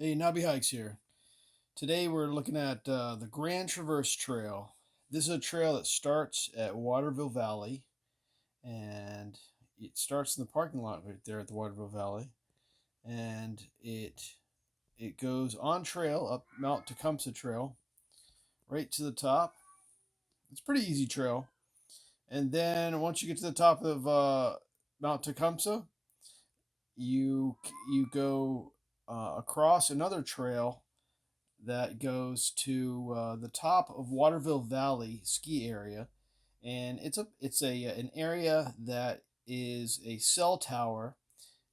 Hey, Knobbie Hikes here. Today we're looking at the Grand Traverse Trail. This is a trail that starts at Waterville Valley, and it starts in the parking lot right there at the Waterville Valley, and it goes on trail up Mount Tecumseh Trail right to the top. It's a pretty easy trail, and then once you get to the top of Mount Tecumseh, you go across another trail that goes to the top of Waterville Valley ski area, and it's an area that is a cell tower,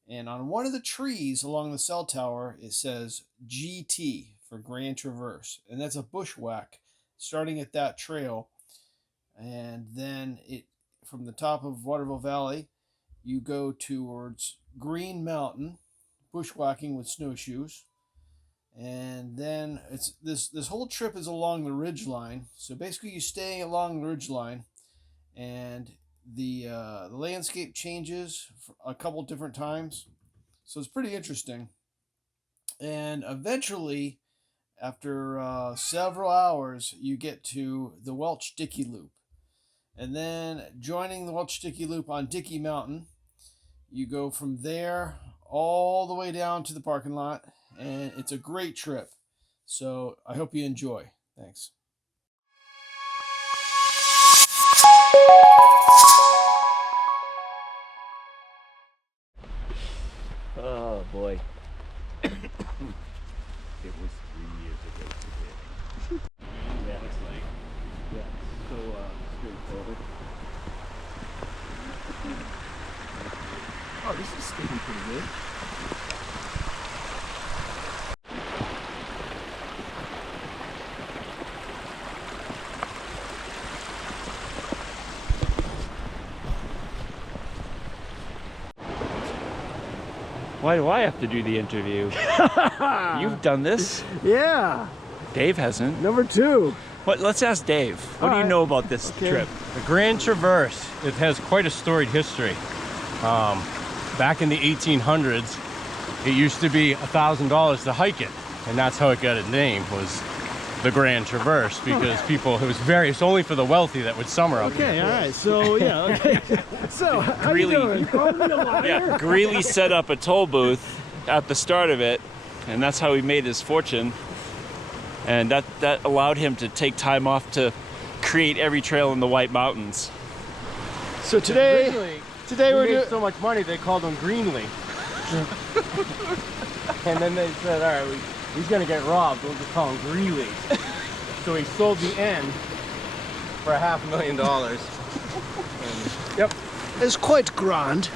and on one of the trees along the cell tower it says GT for Grand Traverse, and that's a bushwhack starting at that trail, and then it from the top of Waterville Valley you go towards Green Mountain, bushwhacking with snowshoes, and then it's this whole trip is along the ridge line. So basically, you stay along the ridge line, and the landscape changes a couple different times. So it's pretty interesting. And eventually, after several hours, you get to the Welch Dickey Loop, and then joining the Welch Dickey Loop on Dickey Mountain, you go from there all the way down to the parking lot, and it's a great trip. So I hope you enjoy. Thanks. Oh boy. It was 3 years ago today. Yeah. Looks like. Yeah. So straightforward. Oh, this is sticking pretty good. Why do I have to do the interview? You've done this. Yeah, Dave hasn't. number 2. What? Let's ask Dave. What do you Alright. know about this trip? The Grand Traverse, it has quite a storied history. Back in the 1800s, it used to be $1,000 to hike it, and that's how it got its name, was the Grand Traverse, because it's only for the wealthy that would summer up Okay, here. all right. So yeah, okay. So how you Really? doing? You calling me a liar? Yeah, Greeley set up a toll booth at the start of it, and that's how he made his fortune. And that allowed him to take time off to create every trail in the White Mountains. So today He we're made doing. so much money they called him Greenlee. And then they said, all right, he's gonna get robbed, we'll just call him Greeley. So he sold the end for $500,000. Yep. It's quite grand.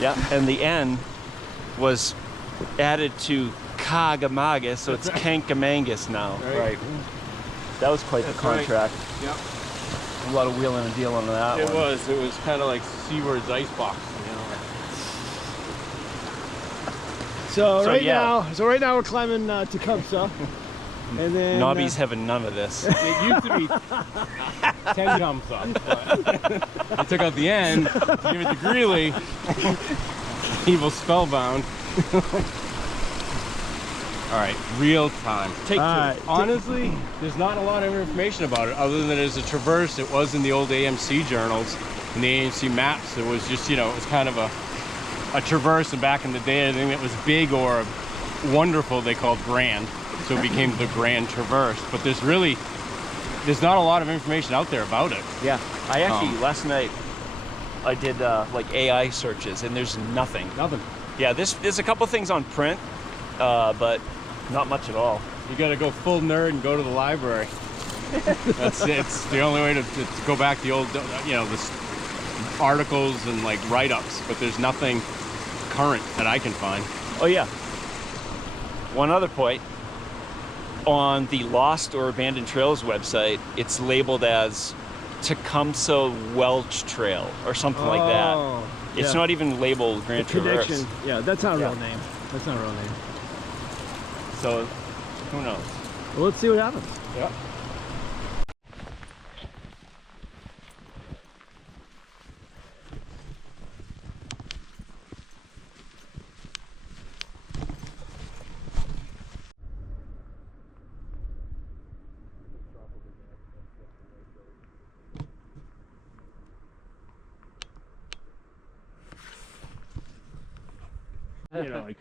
Yeah, and the N was added to Kagamaga, so it's Kankamangas now. Right. That was quite the That's right. contract. Yep. A lot of wheeling and dealing on that It one. was kind of like Seaward's icebox, you know. So right yeah. now we're climbing Tecumseh, and then Knobbie's having none of this. It used to be 10 jumps up, but I took out the end, give it to Greeley. Evil spellbound. All right, real time. Take two. All right. Honestly, there's not a lot of information about it other than it's a traverse. It was in the old AMC journals and the AMC maps. It was just, it was kind of a traverse, and back in the day, anything that was big or wonderful they called grand. So it became the Grand Traverse. But there's not a lot of information out there about it. Yeah, I actually, last night, I did like AI searches, and there's nothing. Nothing. Yeah, there's a couple things on print, but not much at all. You gotta go full nerd and go to the library. It's the only way to go back to the old, the articles and like write-ups, but there's nothing current that I can find. Oh yeah. One other point, on the Lost or Abandoned Trails website, it's labeled as Tecumseh Welch Trail or something like that. Oh, It's yeah. not even labeled Grand Traverse. Prediction. Yeah, that's not a Yeah. real name. That's not a real name. So, who knows? Well, let's see what happens. Yeah. You know, like,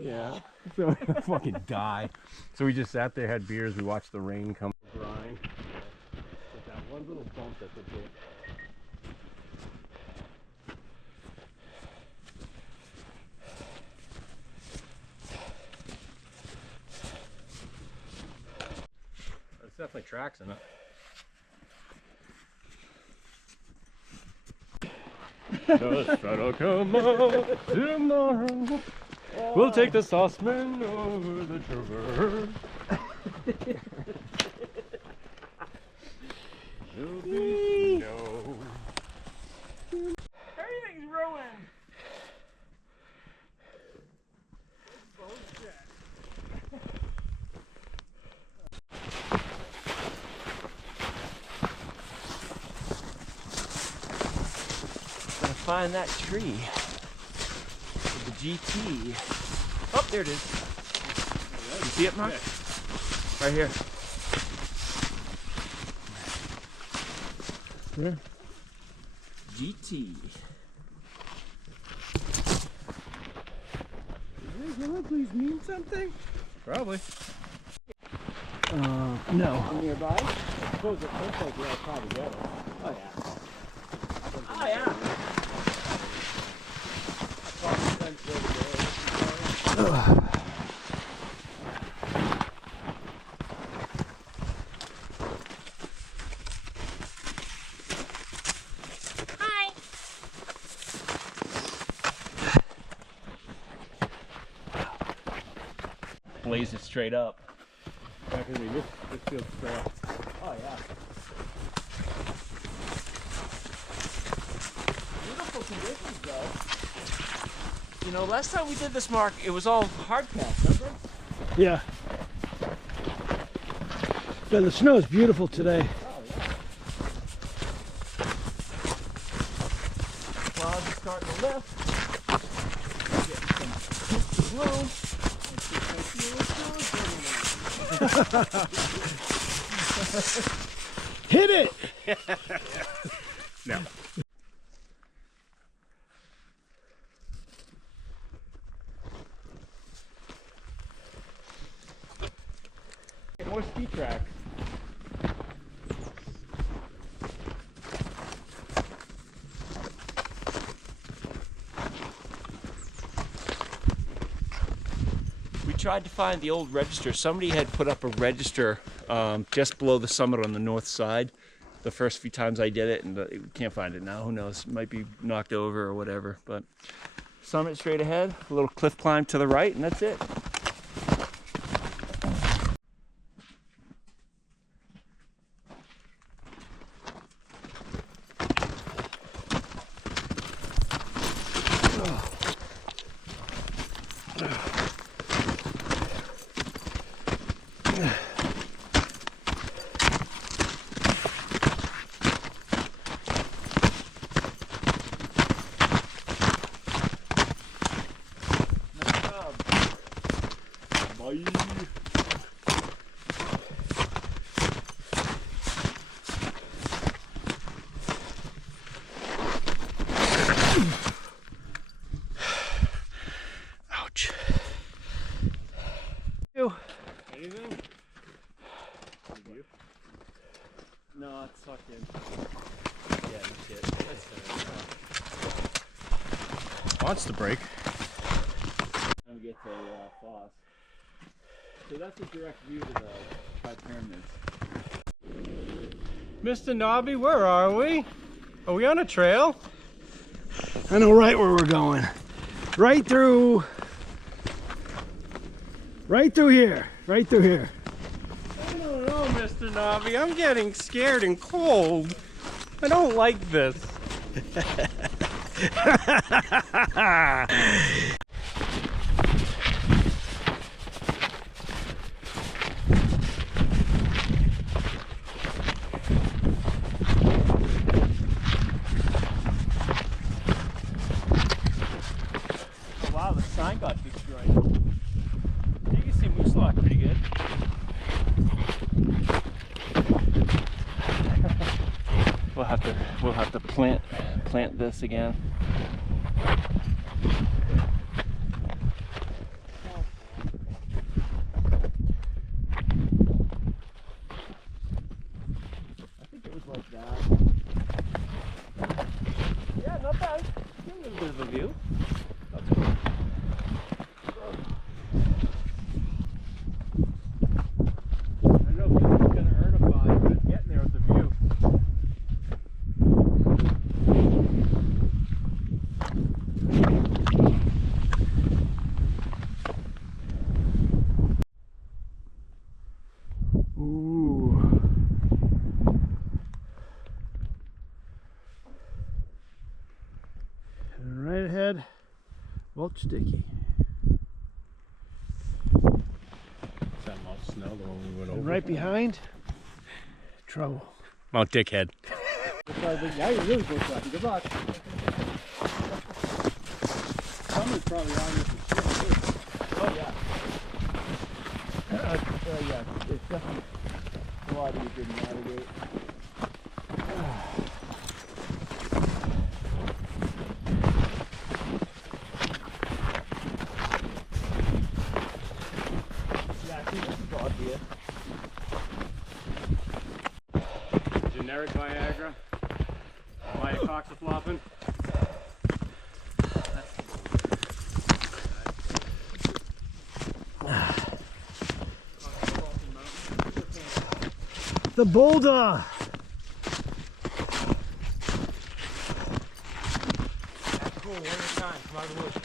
yeah. So we fucking die. So we just sat there, had beers, we watched the rain come grind. With that one little bump that's a bit. There's definitely tracks in it. The sun'll come up tomorrow. We'll take the saucepan over the traverse. There'll be snow. Everything's ruined. Gotta find that tree with the GT. Oh, there it is. You see it, Mark? Yeah. Right here. Where? GT. Does yellow please mean something? Probably. No. Nearby? I suppose it looks like we're all probably together. Oh yeah. Oh, yeah. Blaze it straight up. Back in me, this feels fair. Oh yeah. Beautiful conditions though. You know, last time we did this, Mark, it was all hard pass, remember? Yeah. Yeah, the snow is beautiful today. Oh yeah. Clouds are starting to lift. Getting some hits of bloom. Hit it! No. More ski tracks. We tried to find the old register. Somebody had put up a register just below the summit on the north side the first few times I did it, and we can't find it now. Who knows? It might be knocked over or whatever. But summit straight ahead, a little cliff climb to the right, and that's it. Ouch. Anything? No, it's sucked in. Yeah, that's it. Wants to break. I'm gonna get to Foss. So that's a direct view to the Tri-Pyramids. Mr. Knobbie, where are we? Are we on a trail? I know right where we're going. Right through here. Right through here. I don't know, Mr. Knobbie. I'm getting scared and cold. I don't like this. Oh wow, the sign got destroyed. You can see Moose Lock pretty good. We'll have to plant this again. Welch Dickey. Is that Mount Snow, the one we went And over? right behind, trouble. Mount Dickhead. Now you're really bushwhacking. Good luck. Someone's probably on this for sure. Oh yeah. Yeah, it's definitely a lot easier to navigate. Yeah, I think this is obvious. Generic Viagra. My cocks are flopping. The boulder. Cool, one at a time. Come out of the woods.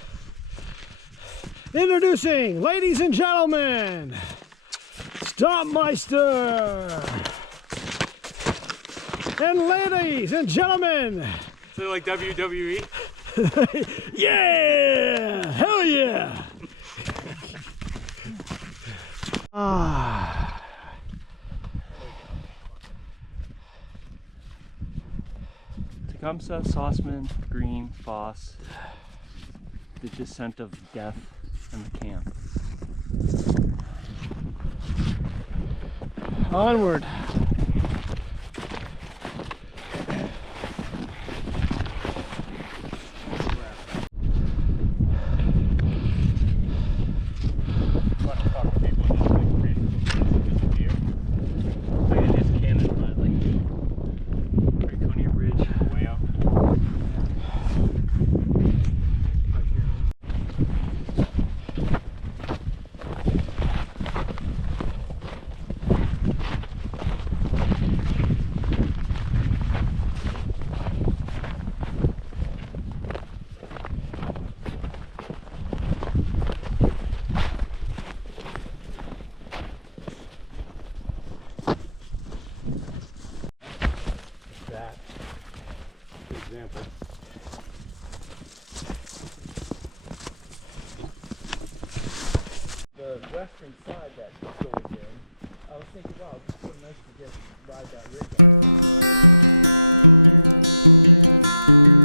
Introducing, ladies and gentlemen, Stompmeister. And ladies and gentlemen, So like WWE? yeah, hell yeah. Ah. Tecumseh, Sauceman, Green, Foss, the descent of death and the camp. Onward. That, for example. The western side that goes in, I was thinking, wow, it's so nice to just ride that rig on.